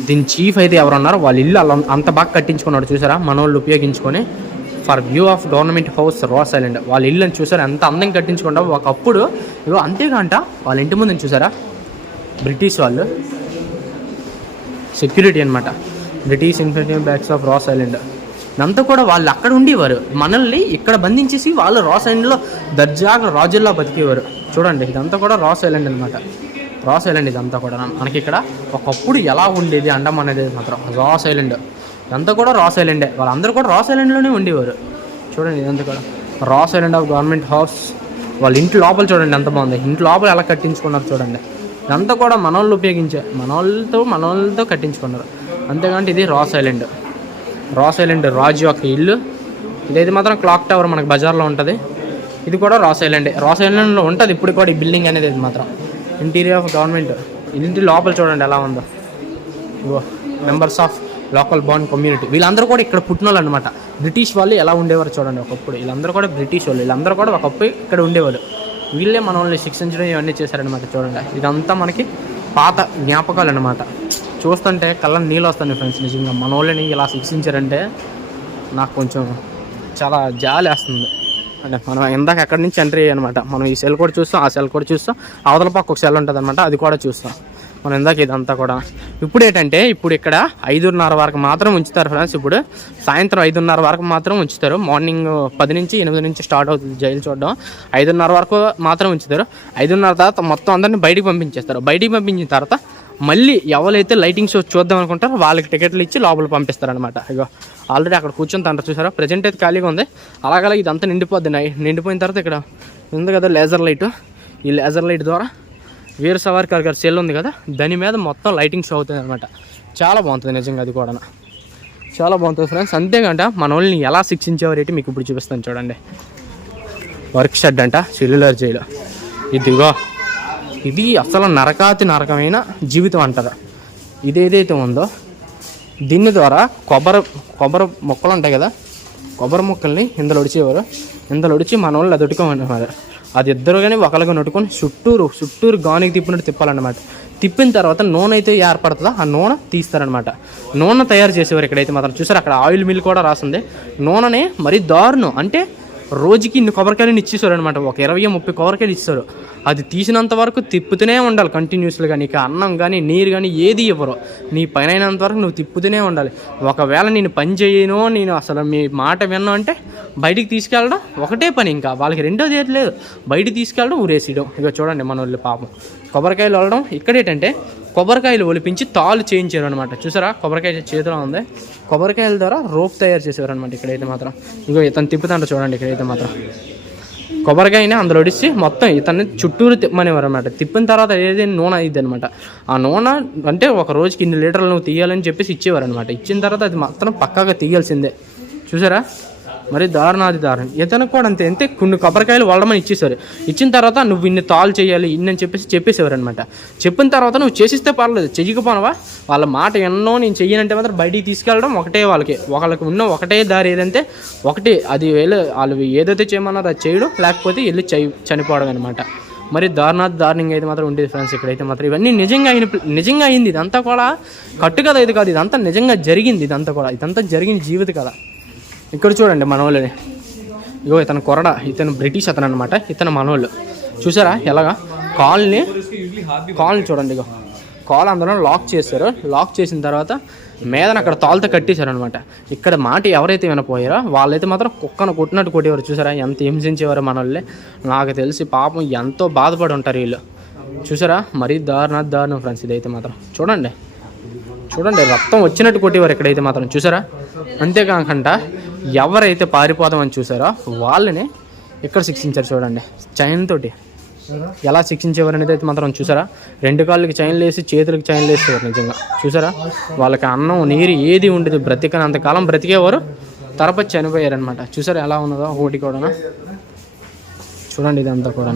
దీని చీఫ్ అయితే ఎవరున్నారో వాళ్ళ ఇల్లు అలా అంత బాగా కట్టించుకున్నాడు చూసారా మనోళ్ళు ఉపయోగించుకొని. For view of government house Ross Island వాళ్ళ ఇల్లు అని చూసారా ఎంత అందంగా కట్టించుకుంటా ఒకప్పుడు. ఇగో అంతేకాంట వాళ్ళ ఇంటి ముందు చూసారా బ్రిటిష్ వాళ్ళు సెక్యూరిటీ అనమాట. British infantry barracks of Ross Island అంతా కూడా వాళ్ళు అక్కడ ఉండేవారు. మనల్ని ఇక్కడ బంధించేసి వాళ్ళు రాస్ ఐలాండ్లో దర్జాగా రాజుల్లా బతికేవారు. చూడండి ఇదంతా కూడా రాస్ ఐలాండ్ అనమాట. రాస్ ఐలాండ్ ఇదంతా కూడా మనకి ఇక్కడ ఒకప్పుడు ఎలా ఉండేది అండమాన్ అనేది మాత్రం రాస్ ఐలాండ్. ఇదంతా కూడా రాస్ ఐలాండే. వాళ్ళందరూ కూడా రాస్ ఐలాండ్లోనే ఉండేవారు. చూడండి ఇదంతా కూడా Ross Island of government house. వాళ్ళ ఇంటి లోపల చూడండి ఎంత బాగుంది. ఇంటి లోపల ఎలా కట్టించుకున్నారు చూడండి. ఇదంతా కూడా మనోళ్ళతో కట్టించుకున్నారు. అంతేకాంటే ఇది రాస్ ఐలాండ్ రాజు యొక్క ఇల్లు. ఇదైతే మాత్రం క్లాక్ టవర్ మనకు బజార్లో ఉంటుంది. ఇది కూడా రాస్ ఐలాండ్లో ఉంటుంది ఇప్పుడు కూడా ఈ బిల్డింగ్ అనేది. ఇది మాత్రం ఇంటీరియర్ ఆఫ్ గవర్నమెంట్. ఇంటి లోపల చూడండి ఎలా ఉందో. ఇగో members of local bond community, వీళ్ళందరూ కూడా ఇక్కడ పుట్టిన వాళ్ళు అనమాట. బ్రిటిష్ వాళ్ళు ఎలా ఉండేవారు చూడండి ఒకప్పుడు. వీళ్ళందరూ కూడా బ్రిటిష్ వాళ్ళు, వీళ్ళందరూ కూడా ఒకప్పుడు ఇక్కడ ఉండేవాళ్ళు. వీళ్ళే మన వాళ్ళని శిక్షించడం ఇవన్నీ చేశారనమాట. చూడండి ఇదంతా మనకి పాత జ్ఞాపకాలు అనమాట. చూస్తుంటే కళ్ళ నీళ్ళు వస్తాయి ఫ్రెండ్స్. నిజంగా మన వాళ్ళని ఇలా శిక్షించారంటే నాకు కొంచెం చాలా జాలి వేస్తుంది. అంటే మనం ఇందాక ఎక్కడి నుంచి ఎంట్రీ అనమాట. మనం ఈ సెల్ కూడా చూస్తాం, ఆ సెల్ కూడా చూస్తాం, అవతల పక్క ఒక సెల్ ఉంటుంది అనమాట, అది కూడా చూస్తాం మనం ఇందాక. ఇదంతా కూడా ఇప్పుడు ఏంటంటే ఇప్పుడు ఇక్కడ 5:30 వరకు మాత్రం ఉంచుతారు ఫ్రెండ్స్. ఇప్పుడు సాయంత్రం 5:30 వరకు మాత్రం ఉంచుతారు. మార్నింగ్ 10 నుంచి 8 నుంచి స్టార్ట్ అవుతుంది జైలు చూడడం. 5:30 వరకు మాత్రం ఉంచుతారు. 5:30 తర్వాత మొత్తం అందరినీ బయటికి పంపించేస్తారు. బయటికి పంపించిన తర్వాత మళ్ళీ ఎవరైతే లైటింగ్ షో చూద్దాం అనుకుంటారో వాళ్ళకి టికెట్లు ఇచ్చి లోపల పంపిస్తారనమాట. ఇగో ఆల్రెడీ అక్కడ కూర్చొని చూసారా, ప్రజెంట్ అయితే ఖాళీగా ఉంది. అలాగే ఇదంతా నిండిపోద్ది. నిండిపోయిన తర్వాత ఇక్కడ ఉంది కదా లేజర్ లైట్. ఈ లేజర్ లైట్ ద్వారా వీర సావర్కర్ గారి సెల్ ఉంది కదా, దాని మీద మొత్తం లైటింగ్ షో అవుతుంది అనమాట. చాలా బాగుంటుంది నిజంగా, అది కూడా చాలా బాగుంటుంది ఫ్రెండ్స్. అంతేకాంట మన వాళ్ళని ఎలా శిక్షించేవారేంటి మీకు ఇప్పుడు చూపిస్తాను చూడండి. వర్క్ షెడ్ అంట సెల్యులర్ జైలు. ఇదిగో ఇది అసలు నరకమైన జీవితం అంటారు. ఇదేదైతే ఉందో దీని ద్వారా కొబ్బరి మొక్కలు ఉంటాయి కదా, కొబ్బరి మొక్కల్ని ఇందులో ఒడిచేవారు. ఇందులో ఒడిచి మన వాళ్ళు అది ఒట్టుకోమన్నారు. అది ఇద్దరు కానీ ఒకరిగా నొట్టుకొని చుట్టూరు గానికి తిప్పినట్టు తిప్పాలన్నమాట. తిప్పిన తర్వాత నూనె అయితే ఏర్పడుతుందో ఆ నూనె తీస్తారనమాట. నూనె తయారు చేసేవారు ఇక్కడైతే మాత్రం. చూసారు అక్కడ ఆయిల్ మిల్ కూడా రాసింది. నూనెని మరీ దారుణం అంటే రోజుకి ఇన్ని కొబ్బరికాయలు ఇచ్చేసారు అనమాట. ఒక 20-30 కొబ్బరికాయలు ఇస్తారు. అది తీసినంత వరకు తిప్పుతూనే ఉండాలి కంటిన్యూస్గా. నీకు అన్నం కానీ నీరు కానీ ఏది ఇవ్వరు. నీ పని అయినంత వరకు నువ్వు తిప్పుతూనే ఉండాలి. ఒకవేళ నేను పని చేయను, నేను అసలు మీ మాట విన్నాను అంటే బయటికి తీసుకెళ్ళడం ఒకటే పని. ఇంకా వాళ్ళకి రెండోది ఏది లేదు. బయటికి తీసుకెళ్ళడం, ఊరేసేయడం. ఇక చూడండి మన వాళ్ళు పాపం కొబ్బరికాయలు వెళ్ళడం. ఇక్కడేంటంటే కొబ్బరికాయలు ఒలిపించి తాళ్ళు చేయించారు అనమాట. చూసారా కొబ్బరికాయ చేతిలో ఉంది. కొబ్బరికాయల ద్వారా రోప్ తయారు చేసేవారు అనమాట ఇక్కడైతే మాత్రం. ఇగో ఇతను తిప్పుతాంట చూడండి. ఇక్కడైతే మాత్రం కొబ్బరికాయని అందులో ఒడిచి మొత్తం ఇతన్ని చుట్టూరు తిప్పమనేవారు అనమాట. తిప్పిన తర్వాత ఏదైనా నూనె అయ్యిద్ది అనమాట. ఆ నూనె అంటే ఒక రోజుకి ఇన్ని లీటర్లు నువ్వు తీయాలని చెప్పేసి ఇచ్చేవారు అనమాట. ఇచ్చిన తర్వాత అది మాత్రం పక్కాగా తీయాల్సిందే. చూసారా మరి దారుణాది దారుణం. ఇతను కూడా అంతే కొన్ని కొబ్బరికాయలు వాళ్ళమని ఇచ్చేసారు. ఇచ్చిన తర్వాత నువ్వు ఇన్ని తాళ్ళు చేయాలి ఇన్ని అని చెప్పేసేవారు అనమాట. చెప్పిన తర్వాత నువ్వు చేసిస్తే పర్లేదు, చెయ్యకపోనవా వాళ్ళ మాట ఎన్నో నేను చెయ్యనంటే మాత్రం బయటికి తీసుకెళ్ళడం ఒకటే. వాళ్ళకి ఉన్న ఒకటే దారి ఏదంటే ఒకటి, అది వాళ్ళు ఏదైతే చేయమన్నారో అది చేయడం, లేకపోతే వెళ్ళి చనిపోవడం అనమాట. మరి దారుణంగా అయితే మాత్రం ఉండేది ఫ్రెండ్స్ ఇక్కడైతే మాత్రం. ఇవన్నీ నిజంగా అయింది. ఇదంతా కూడా కట్టు కదా ఇది కాదు, ఇదంతా నిజంగా జరిగింది. ఇదంతా జరిగిన జీవిత కథ. ఇక్కడ చూడండి మన వాళ్ళని. ఇగో ఇతను కొరడ, ఇతను బ్రిటిష్ అతను అనమాట. ఇతను మనోళ్ళు. చూసారా ఎలాగా కాల్ని చూడండి. ఇగో కాల్ అందరూ లాక్ చేశారు. లాక్ చేసిన తర్వాత మీదన అక్కడ తాళ్ళతో కట్టేశారు అనమాట. ఇక్కడ మాట ఎవరైతే వినపోయారో వాళ్ళైతే మాత్రం కుక్కను కొట్టినట్టు కొట్టేవారు. చూసారా ఎంత హింసించేవారు మన వాళ్ళే. నాకు తెలిసి పాపం ఎంతో బాధపడి ఉంటారు వీళ్ళు. చూసారా మరీ దారుణం ఫ్రెండ్స్. ఇదైతే మాత్రం చూడండి రక్తం వచ్చినట్టు కొట్టేవారు ఇక్కడైతే మాత్రం. చూసారా అంతేకాకుండా ఎవరైతే పారిపోదామని చూసారో వాళ్ళని ఇక్కడ శిక్షించారు. చూడండి చైన్ తోటి ఎలా శిక్షించేవారు అనేది అయితే మాత్రం. చూసారా 2 కాళ్ళకి చైన్లు వేసి చేతులకి చైన్లు వేసేవారు. నిజంగా చూసారా వాళ్ళకి అన్నం నీరు ఏది ఉండేది. బ్రతికనంతకాలం బ్రతికేవారు, తర్వాత చనిపోయారనమాట. చూసారా ఎలా ఉన్నదో ఒకటి కూడా. చూడండి ఇదంతా కూడా.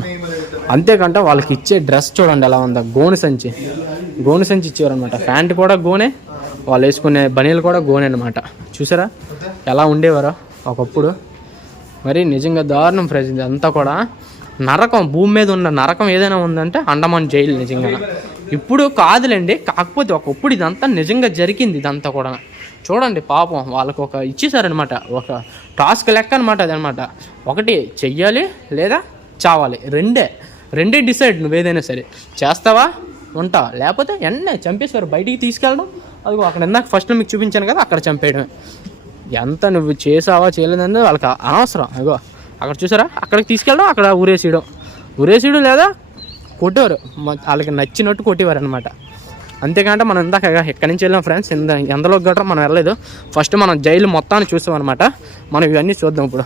అంతేకంటే వాళ్ళకి ఇచ్చే డ్రెస్ చూడండి ఎలా ఉందో. గోను సంచి ఇచ్చేవారు అనమాట. ప్యాంట్ కూడా గోనే, వాళ్ళు వేసుకునే బనీలు కూడా గోనే అనమాట. చూసారా ఎలా ఉండేవారో ఒకప్పుడు. మరి నిజంగా దారుణం ఫ్రెండ్స్. అంతా కూడా నరకం. భూమి మీద ఉన్న నరకం ఏదైనా ఉందంటే అండమాన్ జైలు నిజంగా. ఇప్పుడు కాదులేండి, కాకపోతే ఒకప్పుడు ఇదంతా నిజంగా జరిగింది. ఇదంతా కూడా చూడండి పాపం వాళ్ళకు ఒక ఇచ్చేసారనమాట. ఒక టాస్క్ లెక్క అనమాట అదనమాట. ఒకటి చెయ్యాలి లేదా చావాలి, రెండే డిసైడ్. నువ్వేదైనా సరే చేస్తావా ఉంటా, లేకపోతే వెంటనే చంపేశారు. బయటికి తీసుకెళ్ళడం, అది అక్కడ ఇందాక ఫస్ట్ మీకు చూపించాను కదా అక్కడ చంపేయడమే. ఎంత నువ్వు చేసావా చేయలేదని వాళ్ళకి అనవసరం. అగో అక్కడ చూసారా అక్కడికి తీసుకెళ్ళడం, అక్కడ ఊరేసేయడం లేదా కొట్టేవారు. వాళ్ళకి నచ్చినట్టు కొట్టేవారు అనమాట. అంతేకాంటే మనం ఇందాక ఎక్కడి నుంచి వెళ్ళాం ఫ్రెండ్స్, ఎందులో గట్రా మనం వెళ్ళలేదు. ఫస్ట్ మనం జైలు మొత్తాన్ని చూసాం అనమాట. మనం ఇవన్నీ చూద్దాం. ఇప్పుడు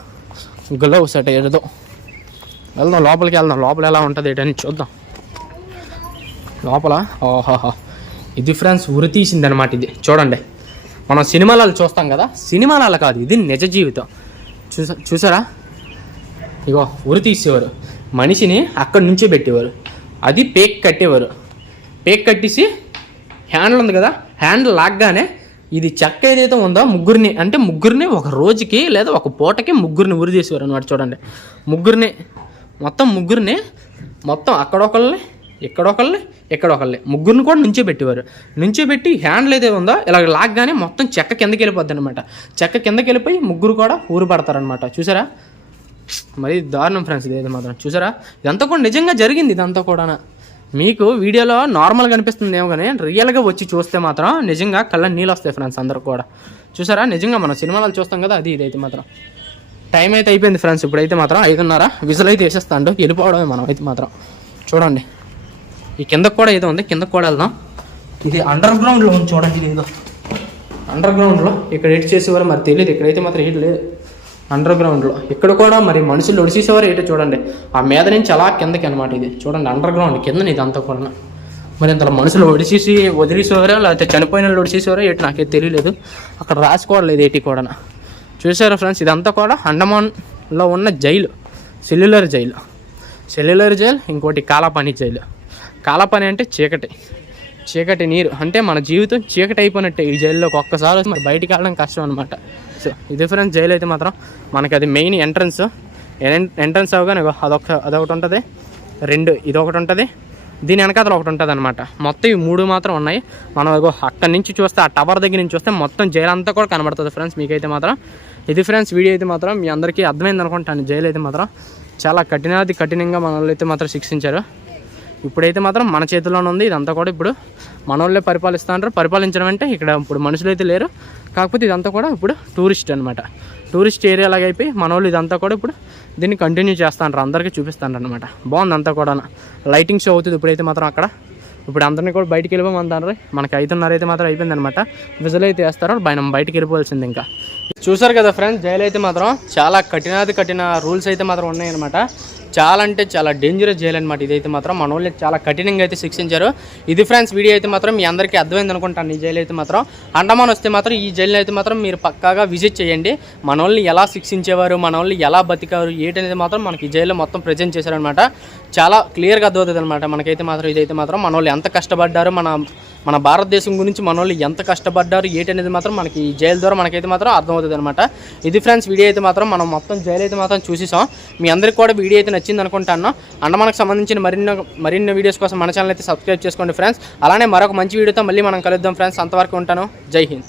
గ్లౌస్ అట వెళ్దాం లోపలికి వెళ్దాం. లోపల ఎలా ఉంటుంది ఏంటని చూద్దాం. లోపల. ఓహోహో, ఇది ఫ్రెండ్స్ ఉరి తీసింది అనమాట. ఇది చూడండి, మనం సినిమాలలో చూస్తాం కదా, సినిమాలలో కాదు, ఇది నిజ జీవితం. చూసారా, ఇగో ఉరి తీసేవారు, మనిషిని అక్కడి నుంచే పెట్టేవారు, అది పేక్ కట్టేవారు. పేక్ కట్టేసి హ్యాండిల్ ఉంది కదా, హ్యాండిల్ లాగ్గానే ఇది చెక్క ఏదైతే ఉందో ముగ్గురిని ఒక రోజుకి లేదా ఒక పూటకి ముగ్గురిని ఉరి తీసేవారు అనమాట. చూడండి, మొత్తం అక్కడొకళ్ళని ఇక్కడొకళ్ళని ముగ్గురిని కూడా నుంచే పెట్టి హ్యాండిల్ ఏదైతే ఉందో ఇలా లాగ్గానే మొత్తం చెక్క కిందకి వెళ్ళిపోద్ది అనమాట. చెక్క కిందకి వెళ్ళిపోయి ముగ్గురు కూడా ఊరు పడతారనమాట. చూసారా, మరి దారుణం ఫ్రెండ్స్ ఇదైతే మాత్రం. చూసారా, ఇదంతా కూడా నిజంగా జరిగింది. ఇదంతా కూడా మీకు వీడియోలో నార్మల్గా అనిపిస్తుంది ఏమో, కానీ రియల్గా వచ్చి చూస్తే మాత్రం నిజంగా కళ్ళ నీళ్ళు వస్తాయి ఫ్రెండ్స్ అందరూ కూడా. చూసారా, నిజంగా మనం సినిమాలు చూస్తాం కదా, అది ఇదైతే మాత్రం. టైం అయితే అయిపోయింది ఫ్రెండ్స్, ఇప్పుడైతే మాత్రం 5:30 విజిల్ అయితే వేసేస్తాడు, వెళ్ళిపోవడమే మనం అయితే మాత్రం. చూడండి, ఈ కిందకు కూడా ఏదో ఉంది, కిందకు కూడా వెళ్దాం. ఇది అండర్ గ్రౌండ్లో ఉంది చూడండి, ఏదో అండర్ గ్రౌండ్లో ఇక్కడ ఎయిట్ చేసేవారు మరి తెలియదు, ఇక్కడైతే మాత్రం ఎయిట్ లేదు. అండర్ గ్రౌండ్లో ఇక్కడ కూడా మరి మనుషులు ఒడిసేసేవారు ఏంటో చూడండి, ఆ మీద నుంచి అలా కిందకి అనమాట. ఇది చూడండి, అండర్ గ్రౌండ్ కింద ఇదంతా కూడా. మరి ఇంత మనుషులు వదిలేసేవారో లేకపోతే చనిపోయిన వాళ్ళు ఒడిసేసేవారో ఏంటి నాకైతే తెలియలేదు, అక్కడ రాసుకోవట్లేదు ఏంటి కూడా. చూసారా ఫ్రెండ్స్, ఇదంతా కూడా అండమాన్లో ఉన్న జైలు, సెల్యులర్ జైలు. ఇంకోటి కాలాపాని జైలు. కాలాపాని అంటే చీకటి నీరు, అంటే మన జీవితం చీకటి అయిపోయినట్టే ఈ జైల్లోకి. ఒక్కసారి మరి బయటికి వెళ్ళడం కష్టం అనమాట. సో ఇది ఫ్రెండ్స్ జైలు అయితే మాత్రం. మనకి అది మెయిన్ ఎంట్రన్స్ అవగానే అదొకటి ఉంటుంది, ఇదొకటి ఉంటుంది, దీని వెనకాల ఒకటి ఉంటుంది అనమాట. మొత్తం ఈ 3 మాత్రం ఉన్నాయి. మనం అక్కడి నుంచి చూస్తే, ఆ టవర్ దగ్గర నుంచి చూస్తే మొత్తం జైలు అంతా కూడా కనబడుతుంది ఫ్రెండ్స్ మీకైతే మాత్రం. ఇది ఫ్రెండ్స్ వీడియో అయితే మాత్రం మీ అందరికీ అర్థమైంది అనుకుంటాను. జైలు అయితే మాత్రం చాలా కఠినంగా మన వాళ్ళు అయితే మాత్రం శిక్షించారు. ఇప్పుడైతే మాత్రం మన చేతిలోనే ఉంది ఇదంతా కూడా. ఇప్పుడు మన వాళ్ళే పరిపాలిస్తున్నారు. పరిపాలించడం అంటే ఇక్కడ ఇప్పుడు మనుషులు అయితే లేరు, కాకపోతే ఇదంతా కూడా ఇప్పుడు టూరిస్ట్ అనమాట. టూరిస్ట్ ఏరియా లాగా అయిపోయి మన వాళ్ళు ఇదంతా కూడా ఇప్పుడు దీన్ని కంటిన్యూ చేస్తాంటారు, అందరికీ చూపిస్తాను అనమాట. బాగుంది అంతా కూడా. లైటింగ్ షో అవుతుంది ఇప్పుడైతే మాత్రం అక్కడ. ఇప్పుడు అందరినీ కూడా బయటికి వెళ్ళిపోమంటారు. మనకి 5:30 అయితే మాత్రం అయిపోయింది అనమాట. విజిల్ అయితే వేస్తారు, మనం బయటికి వెళ్ళిపోవాల్సింది. ఇంకా చూసారు కదా ఫ్రెండ్స్, జైలు అయితే మాత్రం చాలా కఠిన రూల్స్ అయితే మాత్రం ఉన్నాయన్నమాట. చాలా అంటే చాలా డేంజరస్ జైలు అనమాట. ఇదైతే మాత్రం మన వాళ్ళు చాలా కఠినంగా అయితే శిక్షించారు. ఇది ఫ్రెండ్స్ వీడియో అయితే మాత్రం మీ అందరికీ అర్థమైంది అనుకుంటాను. ఈ జైలు అయితే మాత్రం అండమాన్ వస్తే మాత్రం ఈ జైలు అయితే మాత్రం మీరు పక్కాగా విజిట్ చేయండి. మన వాళ్ళని ఎలా శిక్షించేవారు, మన వాళ్ళు ఎలా బతికారు ఏంటనేది మాత్రం మనకి ఈ జైల్లో మొత్తం ప్రజెంట్ చేశారనమాట. చాలా క్లియర్గా అర్థమవుతుంది అనమాట మనకైతే మాత్రం. ఇదైతే మాత్రం మన వాళ్ళు ఎంత కష్టపడ్డారు, మన భారతదేశం గురించి మన వాళ్ళు ఎంత కష్టపడ్డారు ఏంటనేది మాత్రం మనకి ఈ జైలు ద్వారా మనకైతే మాత్రం అర్థమవుతుంది అనమాట. ఇది ఫ్రెండ్స్ వీడియో అయితే మాత్రం మనం మొత్తం జైలు అయితే మాత్రం చూసేసాం. మీ అందరికీ కూడా వీడియో అయితే నచ్చింది అనుకుంటాను. అండమాన్కి సంబంధించిన మరిన్ని వీడియోస్ కోసం మన ఛానల్ అయితే సబ్స్క్రైబ్ చేసుకోండి ఫ్రెండ్స్. అలానే మరొక మంచి వీడియోతో మళ్ళీ మనం కలుద్దాం ఫ్రెండ్స్. అంతవరకు ఉంటాను. జై హింద్.